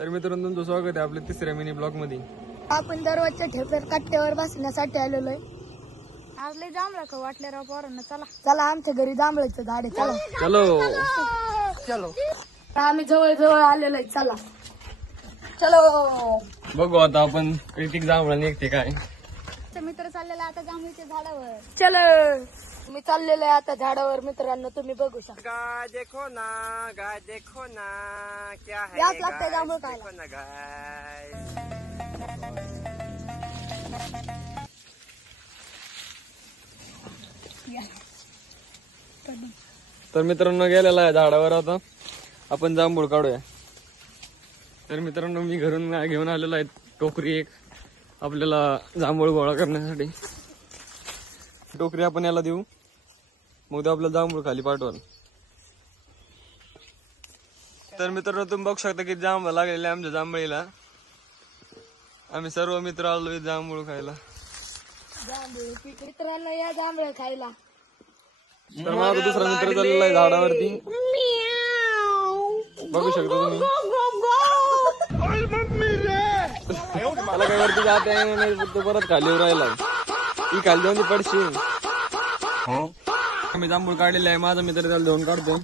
तर मित्रांनो तुमचं स्वागत आहे आपल्या तिसऱ्या मिनी ब्लॉग मध्ये. आपण दररोजच्या ठेपेर कट्ट्यावर बसण्यासाठी आलेलो आहे. आज लय जांभळं खाऊ वाटल्या राव पोरांना. चला चला आमच्या घरी जांभळाचं झाड आहे. चला चलो चलो आम्ही जवळ जवळ आलेलो आहे. चला चलो बघू आता आपण क्रिटिक जांभळा निघते काय. मित्र चाललेला आता जांभळीच्या झाडावर. चलो मी चाललेलो आहे आता झाडावर. मित्रांनो तुम्ही बघू शकता. गाय देखो ना क्या है याच लागतंय जांभूळ खायला. देखो ना गाय. तर मित्रांनो गेलेला आहे झाडावर. आता आपण जांभूळ काढूया. तर मित्रांनो मी घरून घेऊन आलेलो आहे टोकरी एक आपल्याला जांभूळ गोळा करण्यासाठी. टोकरी आपण याला देऊ मग ते आपल्याला जांभूळ खाली पाठवाल. तर मित्रांनो तुम्ही बघू शकता की जांभूळ लागलेले आमच्या जांभळीला. आम्ही सर्व मित्र आलोय जांभूळ खायला. मित्रांनो या जांभळं खायला. तर माझा दुसरा मित्र चाललेला आहे झाडावरती. बघू शकता तुम्ही. मला काही वरती जात आहे नाही तो परत खाली राहिला. ही खाली जाऊन पडशी. आम्ही जांभूळ काढलेले आहे. माझा मित्र त्याला धुवून काढतो.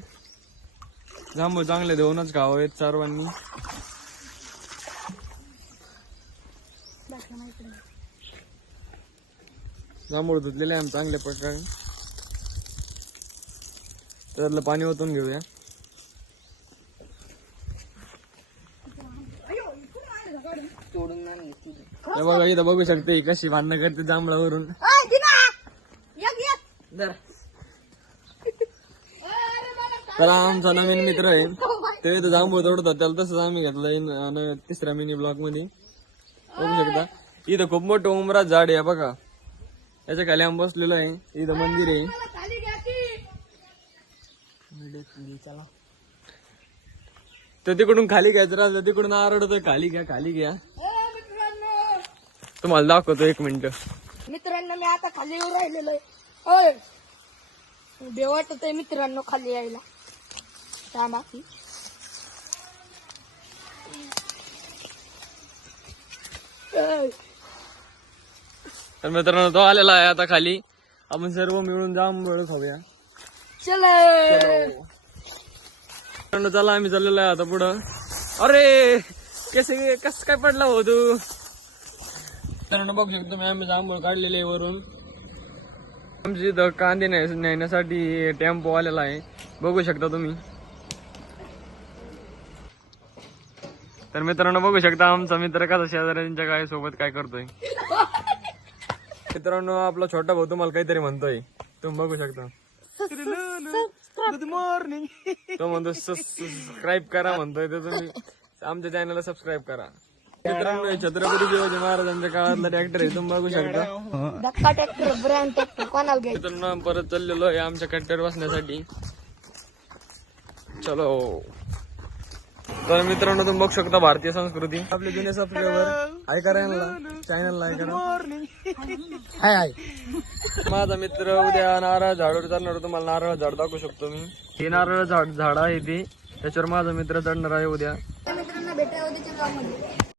जांभूळ चांगले धुवूनच खावेत सर्वांनी. जांभूळ धुतलेले आहे चांगल्या प्रकारे. त्यातलं पाणी ओतून घेऊया. हे बघा इथं बघू शकते कशी भांडणं करते जांभळावरून. तर आमचा नवीन मित्र आहे ते इथं जांभूळ तोडतात. त्याला तसंच आम्ही घेतलंय तिसऱ्या मिनी ब्लॉक मध्ये. बघू शकता इथं खूप मोठं उमरात झाड आहे बघा. याच्या खाली आम्ही बसलेलो आहे. इथं मंदिर आहे. तर तिकडून खाली घ्यायचं राहिलं तिकडून आरडतोय खाली घ्या खाली घ्या. तुम्हाला दाखवतो 1 मिनिट. मित्रांनो मी आता खाली येऊन राहिलेलो आहे. बे वाटत आहे मित्रांनो खाली यायला. बाकी तर मित्रांनो तो आलेला आहे आता खाली. आपण सर्व मिळून जांभूळ खाऊया. चलो चला आम्ही चाललेलो आहे आता पुढं. अरे कस काय पडला हो तू. मित्रांनो बघू शकतो तुम्ही आम्ही जांभूळ काढलेले वरून. आमची इथं कांदे नेण्यासाठी टेम्पो आलेला आहे. बघू शकता तुम्ही. तर मित्रांनो बघू शकता आमचा मित्र कसा शेजाऱ्यांच्या गाय सोबत काय करतोय. मित्रांनो आपला छोटा भाऊ तुम्हाला काहीतरी म्हणतोय. तुम्ही बघू शकता. गुड मॉर्निंग तो म्हणतो सबस्क्राईब करा म्हणतोय. तर तुम्ही आमच्या चॅनलला सबस्क्राईब करा. मित्रांनो छत्रपती शिवाजी महाराजांच्या काळातला ट्रॅक्टर आहे. तुम्ही बघू शकता. धक्का ट्रॅक्टर ब्रँड ट्रॅक्टर कोणाला घ्यायचं. मित्रांनो परत चाललेलो आहे आमच्या कट्ट्यावर बसण्यासाठी. चलो. तर मित्रांनो तुम्ही बघू शकता भारतीय संस्कृती. आपले जुने सबस्क्रायबर हाय करा यांना चॅनलला हाय करा. हाय हाय. माझा मित्र उद्या नारळ झाडावर चढणार. तुम्हाला नारळ झाड दाखवू शकतो मी. हे नारळ झाड आहे ते. त्याच्यावर माझा मित्र चढणार आहे उद्या. मित्रांना भेटायला उद्याच्या ब्लॉगमध्ये.